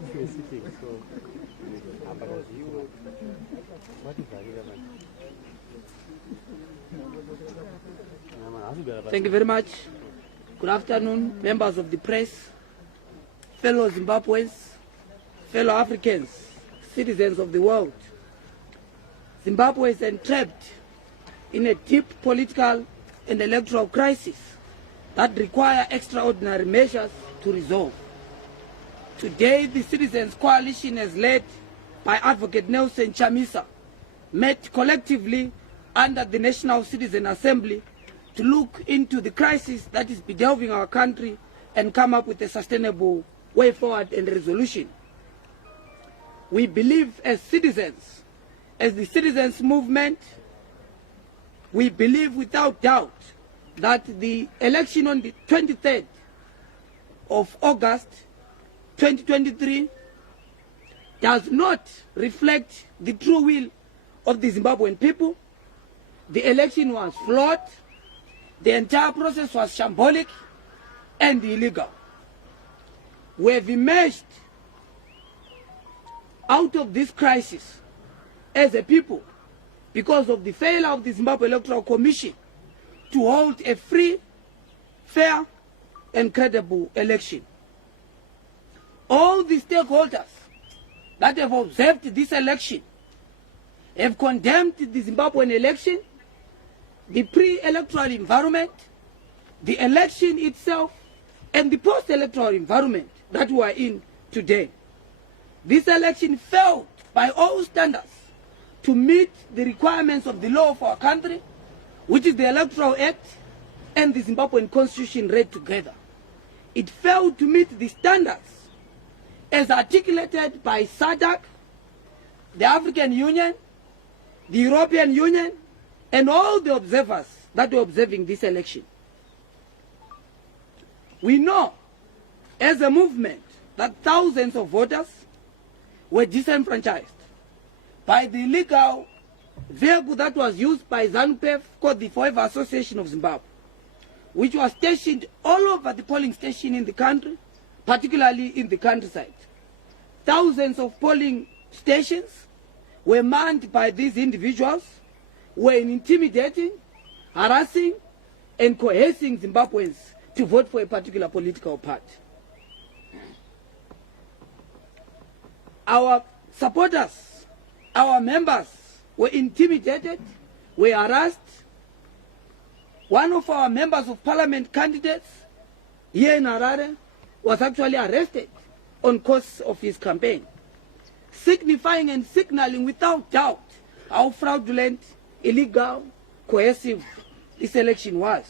since we're sitting, so what is that? Thank you very much. Good afternoon, members of the press, fellow Zimbabweans, fellow Africans, citizens of the world. Zimbabwe is entrapped in a deep political and electoral crisis that require extraordinary measures to resolve. Today, the Citizens Coalition, as led by Advocate Nelson Chamisa, met collectively under the National Citizen Assembly to look into the crisis that is bedelving our country and come up with a sustainable way forward and resolution. We believe as citizens, as the citizens movement, we believe without doubt that the election on the 23rd of August 2023 does not reflect the true will of the Zimbabwean people. The election was flawed. The entire process was shambolic and illegal. We have emerged out of this crisis as a people because of the failure of the Zimbabwe Electoral Commission to hold a free, fair, and credible election. All the stakeholders that have observed this election have condemned the Zimbabwean election, the pre-electoral environment, the election itself, and the post-electoral environment that we are in today. This election failed by all standards to meet the requirements of the law of our country, which is the Electoral Act and the Zimbabwean Constitution read together. It failed to meet the standards as articulated by SADC, the African Union, the European Union, and all the observers that were observing this election. We know as a movement that thousands of voters were disenfranchised by the illegal vehicle that was used by ZANU-PF called the Forever Association of Zimbabwe, which was stationed all over the polling station in the country, particularly in the countryside. Thousands of polling stations were manned by these individuals, were intimidating, harassing, and coercing Zimbabweans to vote for a particular political party. Our supporters, our members were intimidated, were harassed. One of our members of parliament candidates here in Harare was actually arrested on course of his campaign, signifying and signaling without doubt how fraudulent, illegal, coercive this election was.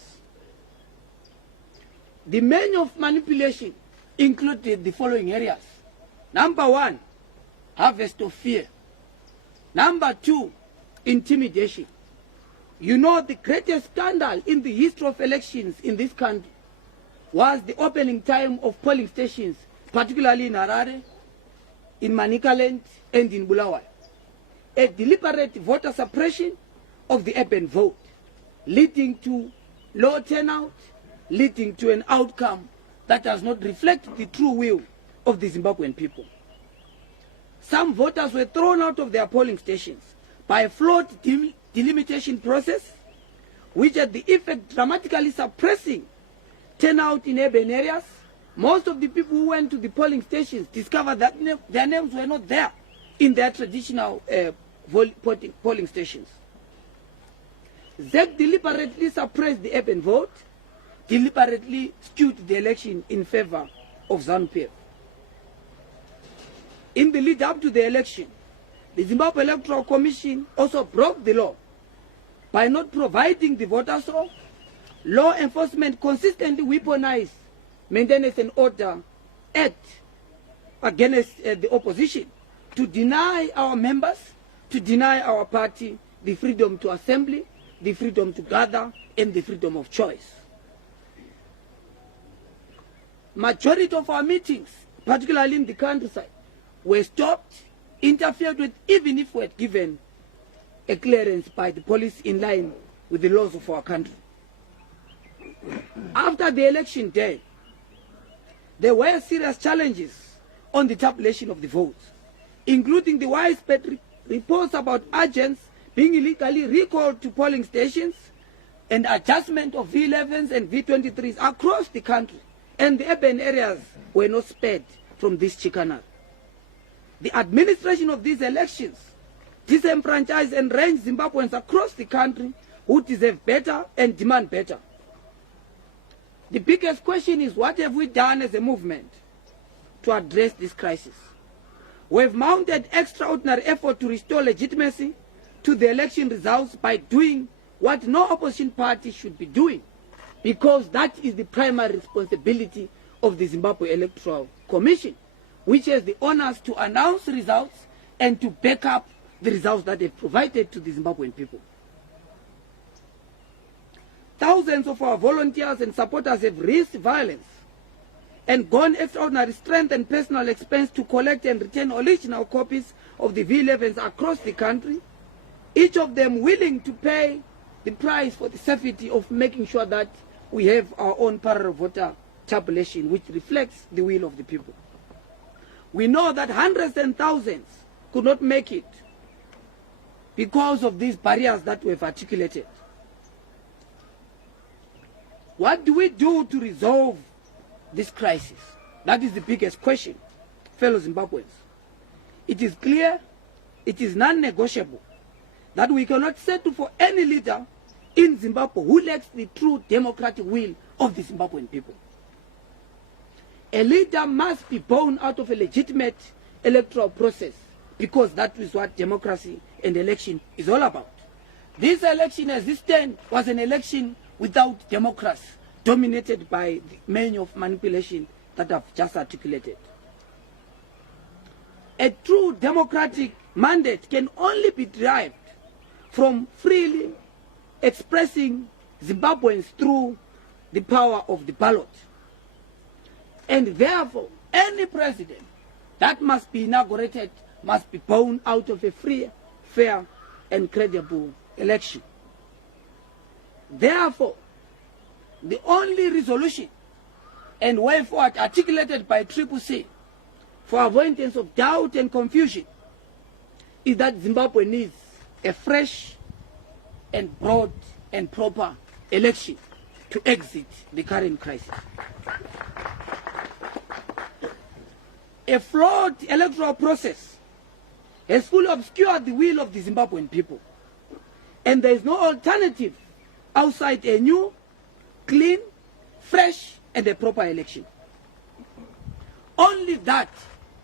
The menu of manipulation included the following areas. Number one, harvest of fear. Number two, intimidation. You know, the greatest scandal in the history of elections in this country was the opening time of polling stations, particularly in Harare, in Manicaland, and in Bulawayo. A deliberate voter suppression of the urban vote, leading to low turnout, leading to an outcome that does not reflect the true will of the Zimbabwean people. Some voters were thrown out of their polling stations by a flawed delimitation process, which had the effect dramatically suppressing turnout in urban areas. Most of the people who went to the polling stations discovered that their names were not there in their traditional polling stations. ZEC deliberately suppressed the urban vote, deliberately skewed the election in favor of ZANU-PF. In the lead up to the election, the Zimbabwe Electoral Commission also broke the law by not providing the voters roll. Law enforcement consistently weaponized Maintenance and Order Act against the opposition to deny our members, to deny our party the freedom to assembly, the freedom to gather, and the freedom of choice. Majority of our meetings, particularly in the countryside, were stopped, interfered with, even if we had given a clearance by the police in line with the laws of our country. After the election day, there were serious challenges on the tabulation of the votes, including the widespread reports about agents being illegally recalled to polling stations and adjustment of V11s and V23s across the country, and the urban areas were not spared from this chicanery. The administration of these elections disenfranchised and enraged Zimbabweans across the country who deserve better and demand better. The biggest question is, what have we done as a movement to address this crisis? We have mounted extraordinary effort to restore legitimacy to the election results by doing what no opposition party should be doing, because that is the primary responsibility of the Zimbabwe Electoral Commission, which has the honors to announce results and to back up the results that they've provided to the Zimbabwean people. Thousands of our volunteers and supporters have risked violence and gone extraordinary strength and personal expense to collect and return original copies of the V11s across the country, each of them willing to pay the price for the safety of making sure that we have our own parallel voter tabulation which reflects the will of the people. We know that hundreds and thousands could not make it because of these barriers that we have articulated. What do we do to resolve this crisis? That is the biggest question, fellow Zimbabweans. It is clear, it is non-negotiable, that we cannot settle for any leader in Zimbabwe who lacks the true democratic will of the Zimbabwean people. A leader must be born out of a legitimate electoral process, because that is what democracy and election is all about. This election as it stands was an election without democracy, dominated by the menu of manipulation that I've just articulated. A true democratic mandate can only be derived from freely expressing Zimbabweans through the power of the ballot. And therefore, any president that must be inaugurated must be born out of a free, fair, and credible election. Therefore, the only resolution and way forward articulated by CCC for avoidance of doubt and confusion is that Zimbabwe needs a fresh and broad and proper election to exit the current crisis. A flawed electoral process has fully obscured the will of the Zimbabwean people, and there is no alternative outside a new, clean, fresh, and a proper election. Only that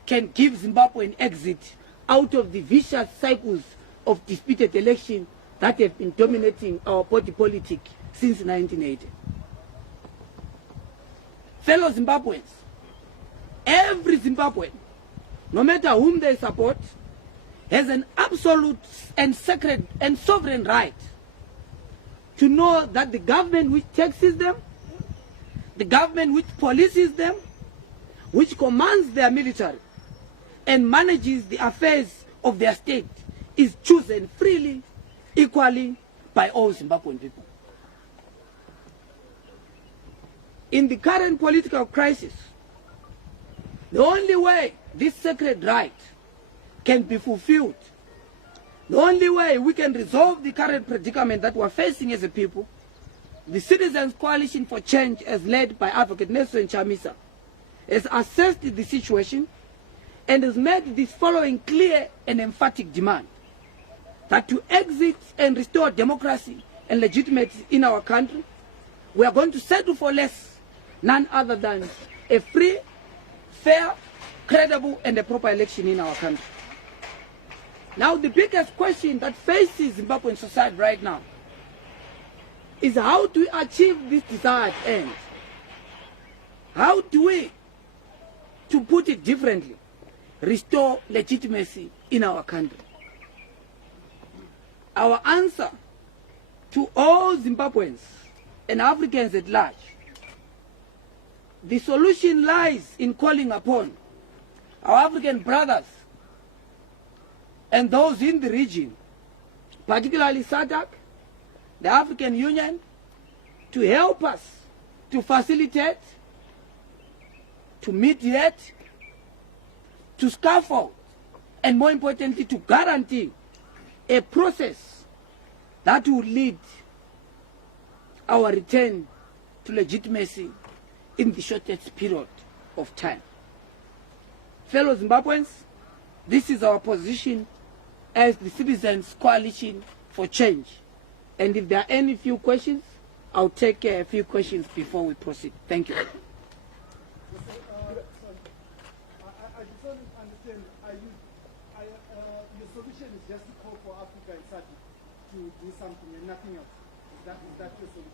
can give Zimbabwe an exit out of the vicious cycles of disputed election that have been dominating our body politic since 1980. Fellow Zimbabweans, every Zimbabwean, no matter whom they support, has an absolute and sacred and sovereign right to know that the government which taxes them, the government which polices them, which commands their military and manages the affairs of their state, is chosen freely, equally by all Zimbabwean people. In the current political crisis, the only way this sacred right can be fulfilled, the only way we can resolve the current predicament that we're facing as a people, the Citizens Coalition for Change, as led by Advocate Nelson Chamisa, has assessed the situation and has made this following clear and emphatic demand: that to exit and restore democracy and legitimacy in our country, we are going to settle for less, none other than a free, fair, credible, and a proper election in our country. Now, the biggest question that faces Zimbabwean society right now is, how do we achieve this desired end? How do we, to put it differently, restore legitimacy in our country? Our answer to all Zimbabweans and Africans at large, the solution lies in calling upon our African brothers and those in the region, particularly SADC, the African Union, to help us to facilitate, to mediate, to scaffold, and more importantly, to guarantee a process that will lead our return to legitimacy in the shortest period of time. Fellow Zimbabweans, this is our position as the Citizens Coalition for Change. And if there are any few questions, I'll take a few questions before we proceed. Thank you. I just want to understand, your solution is just to call for Africa and SADC to do something and nothing else. Is that your solution?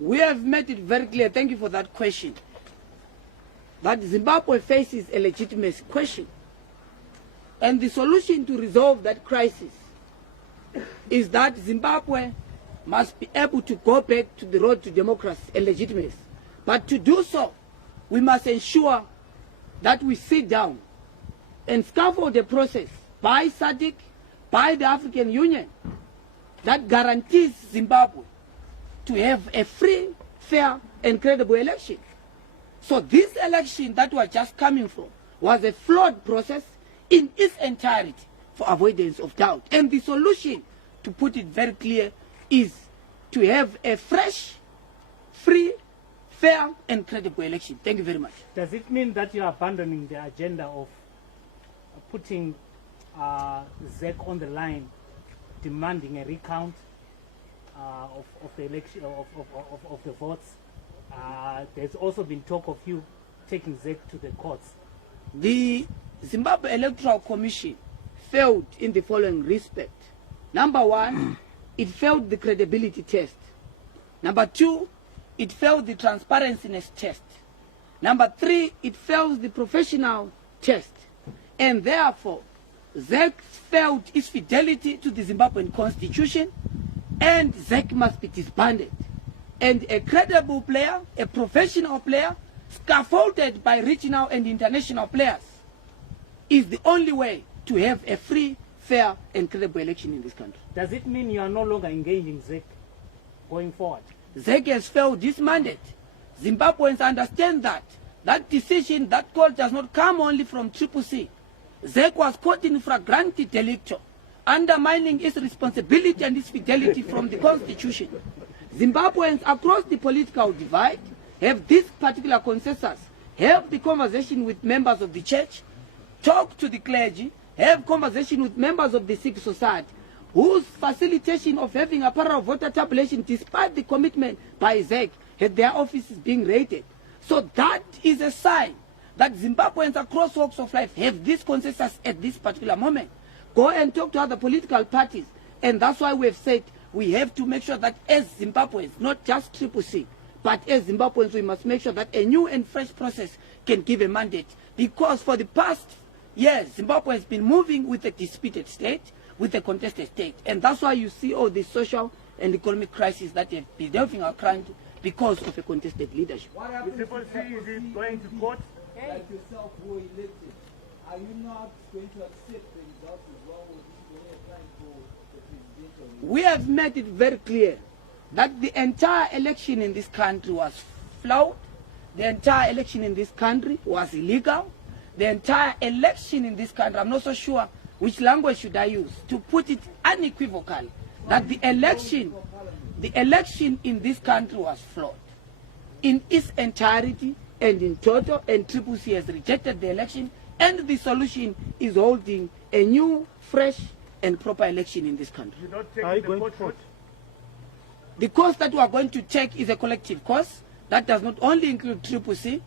We have made it very clear, thank you for that question, that Zimbabwe faces a legitimacy question. And the solution to resolve that crisis is that Zimbabwe must be able to go back to the road to democracy and legitimacy. But to do so, we must ensure that we sit down and scaffold a process by SADC, by the African Union, that guarantees Zimbabwe to have a free, fair, and credible election. So this election that we're just coming from was a flawed process in its entirety for avoidance of doubt. And the solution, to put it very clear, is to have a fresh, free, fair, and credible election. Thank you very much. Does it mean that you are abandoning the agenda of putting ZEC on the line, demanding a recount of the election, of the votes? There's also been talk of you taking ZEC to the courts. The Zimbabwe Electoral Commission failed in the following respect. Number one, it failed the credibility test. Number two, it failed the transparency test. Number three, it fails the professional test. And therefore, ZEC failed its fidelity to the Zimbabwean constitution, and ZEC must be disbanded. And a credible player, a professional player, scaffolded by regional and international players, is the only way to have a free, fair, and credible election in this country. Does it mean you are no longer engaging ZEC going forward? ZEC has failed this mandate. Zimbabweans understand that. That decision, that call does not come only from CCC. ZEC was caught in flagrante delicto, undermining its responsibility and its fidelity from the Constitution. Zimbabweans across the political divide have this particular consensus, have the conversation with members of the church, talk to the clergy, have conversation with members of the civil society, whose facilitation of having a parallel voter tabulation, despite the commitment by ZEC, had their offices being raided. So that is a sign that Zimbabweans across walks of life have this consensus at this particular moment. Go and talk to other political parties. And that's why we have said we have to make sure that as Zimbabweans, not just CCC, but as Zimbabweans, we must make sure that a new and fresh process can give a mandate. Because for the past years, Zimbabwe has been moving with a disputed state, with a contested state. And that's why you see all the social and economic crises that have been delving our country because of a contested leadership. People see is it going to court? Like yourself who are elected, are you not going to accept the results as well, or is it only applying for the presidential? We have made it very clear that the entire election in this country was flawed. The entire election in this country was illegal. The entire election in this country, I'm not so sure which language should I use to put it unequivocally, that the election in this country was flawed in its entirety and in total, and CCC has rejected the election, and the solution is holding a new, fresh, and proper election in this country. You're not taking the court? The course that we are going to take is a collective course that does not only include CCC,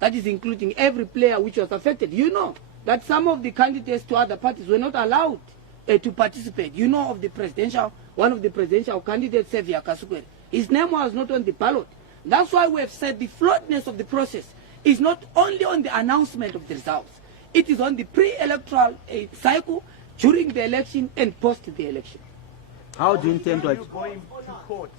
that is including every player which was affected. You know that some of the candidates to other parties were not allowed to participate. You know of the presidential, one of the presidential candidates, Sevia Kasugwere. His name was not on the ballot. That's why we have said the flawedness of the process is not only on the announcement of the results. It is on the pre-electoral cycle, during the election, and post the election. How do you intend to Are you going to court?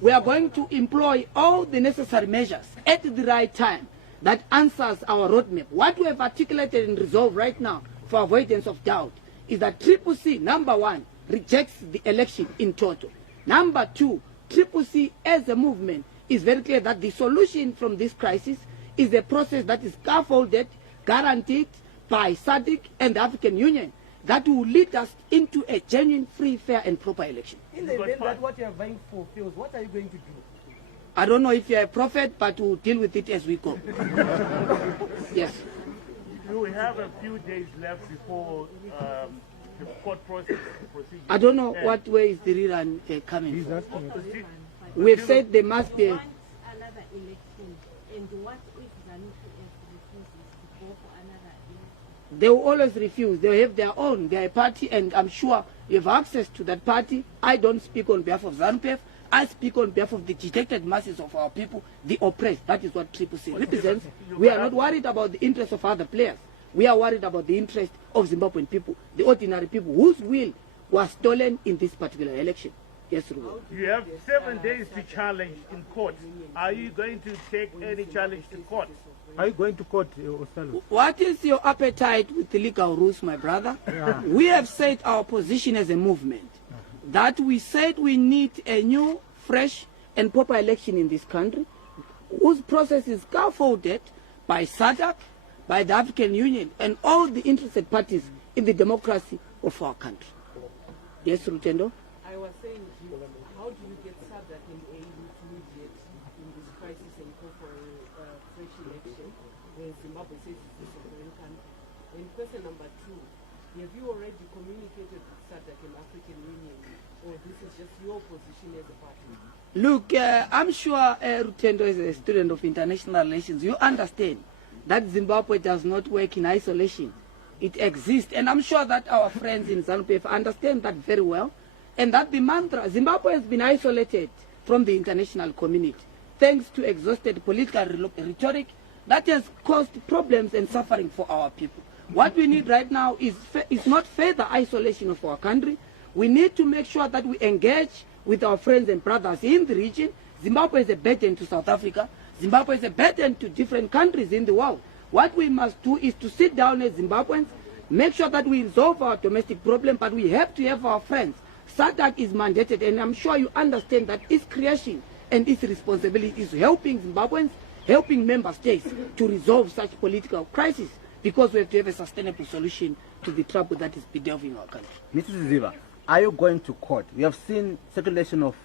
We are going to employ all the necessary measures at the right time that answers our roadmap. What we have articulated and resolved right now for avoidance of doubt is that CCC, number one, rejects the election in total. Number two, CCC as a movement is very clear that the solution from this crisis is a process that is scaffolded, guaranteed by SADC and the African Union that will lead us into a genuine, free, fair and proper election. In the event that what you are vying for fails, what are you going to do? I don't know if you're a prophet, but we'll deal with it as we go. Yes. We have a few days left before the court procedure. I don't know what way is the rerun coming from. We've said there must be Another election, and what if ZANU-PF refuses to go for another election? They will always refuse. They have their own. They are a party, and I'm sure you have access to that party. I don't speak on behalf of ZANU-PF. I speak on behalf of the dejected masses of our people, the oppressed. That is what CCC represents. We are not worried about the interests of other players. We are worried about the interest of Zimbabwean people, the ordinary people whose will was stolen in this particular election. Yes, Ruben. You have 7 days to challenge in court. Are you going to take any challenge to court? Are you going to court, Ostallos? What is your appetite with the legal rules, my brother? Yeah. We have set our position as a movement that we said we need a new, fresh and proper election in this country whose process is scaffolded by SADC, by the African Union and all the interested parties in the democracy of our country. Yes, Rutendo? I was saying, how do you get SADC and AU to mediate in this crisis and go for a fresh election when Zimbabwe says it's a sovereign country? And question number 2, have you already communicated with SADC and African Union, or this is just your position as a party? Look, I'm sure Rutendo is a student of international relations. You understand that Zimbabwe does not work in isolation. It exists. And I'm sure that our friends in ZANU-PF understand that very well. And that the mantra, Zimbabwe has been isolated from the international community thanks to exhausted political rhetoric that has caused problems and suffering for our people. What we need right now is not further isolation of our country. We need to make sure that we engage with our friends and brothers in the region. Zimbabwe is a burden to South Africa. Zimbabwe is a burden to different countries in the world. What we must do is to sit down as Zimbabweans, make sure that we resolve our domestic problem, but we have to have our friends. SADC is mandated, and I'm sure you understand that its creation and its responsibility is helping Zimbabweans, helping member states to resolve such political crisis, because we have to have a sustainable solution to the trouble that is bedeviling our country. Mrs. Ziva, are you going to court? We have seen circulation of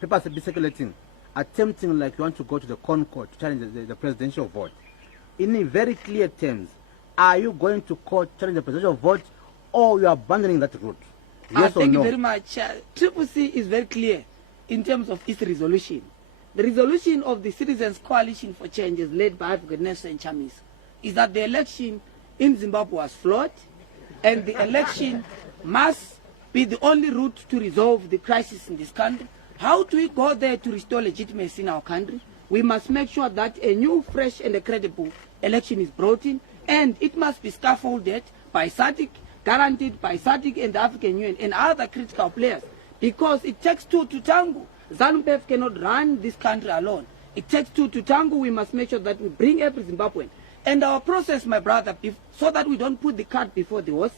papers be circulating, attempting like you want to go to the court to challenge the presidential vote. In very clear terms, are you going to court to challenge the presidential vote, or you are abandoning that route? Yes or thank no? you very much. CCC is very clear in terms of its resolution. The resolution of the Citizens Coalition for Change, led by Worthiness and Chamis, is that the election in Zimbabwe was flawed, and the election must be the only route to resolve the crisis in this country. How do we go there to restore legitimacy in our country? We must make sure that a new, fresh and a credible election is brought in, and it must be scaffolded by SADC, guaranteed by SADC and the African Union and other critical players, because it takes two to tango. ZANU-PF cannot run this country alone. It takes two to tango. We must make sure that we bring every Zimbabwean. And our process, my brother, so that we don't put the cart before the horse,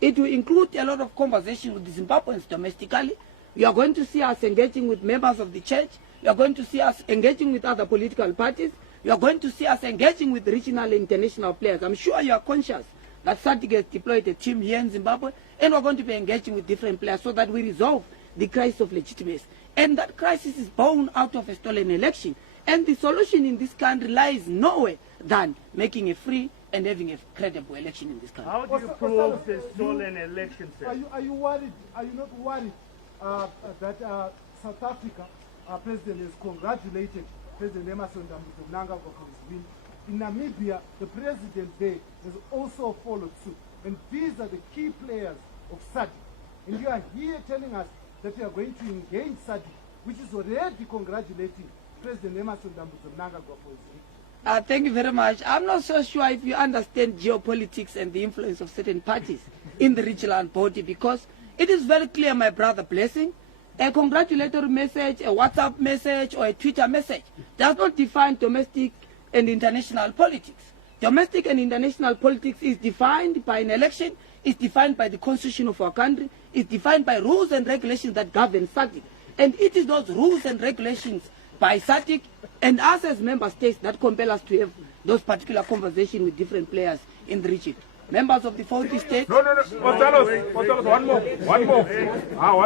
it will include a lot of conversation with the Zimbabweans domestically. You are going to see us engaging with members of the church. You are going to see us engaging with other political parties. You are going to see us engaging with regional and international players. I'm sure you are conscious that SADC has deployed a team here in Zimbabwe, and we're going to be engaging with different players so that we resolve the crisis of legitimacy. And that crisis is born out of a stolen election. And the solution in this country lies nowhere than making a free and having a credible election in this country. How do you prove the stolen election, sir? Are you worried? Are you not worried that South Africa president has congratulated President Emerson Mnangagwa for his win? In Namibia, the president there has also followed suit. And these are the key players of SADC. And you are here telling us that you are going to engage SADC, which is already congratulating President Emerson Mnangagwa for his win. Thank you very much. I'm not so sure if you understand geopolitics and the influence of certain parties in the regional body, because it is very clear, my brother Blessing, a congratulatory message, a WhatsApp message or a Twitter message does not define domestic and international politics. Domestic and international politics is defined by an election, is defined by the constitution of our country, is defined by rules and regulations that govern SADC. And it is those rules and regulations by SADC and us as member states that compel us to have those particular conversations with different players in the region. Members of the 40 states. No. Ostallos, one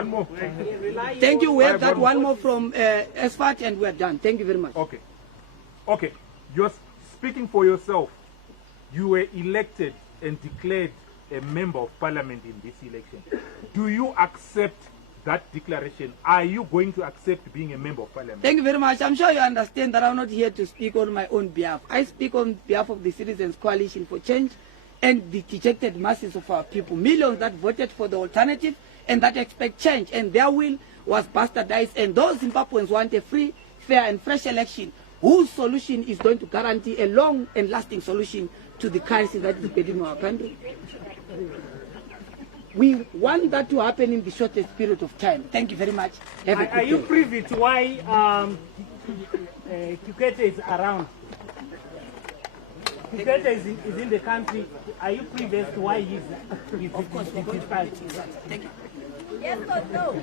more. Thank you. We have that one more from SFAT and we're done. Thank you very much. Okay. You're speaking for yourself. You were elected and declared a member of parliament in this election. Do you accept that declaration? Are you going to accept being a member of parliament? Thank you very much. I'm sure you understand that I'm not here to speak on my own behalf. I speak on behalf of the Citizens Coalition for Change and the dejected masses of our people, millions that voted for the alternative and that expect change, and their will was bastardized, and those Zimbabweans want a free, fair and fresh election whose solution is going to guarantee a long and lasting solution to the crisis that is facing our country. We want that to happen in the shortest period of time. Thank you very much. Are you privy to why Kikwete is around? Kikwete is in the country. Are you privy to why he's of course, we're going to thank you. Yes or no?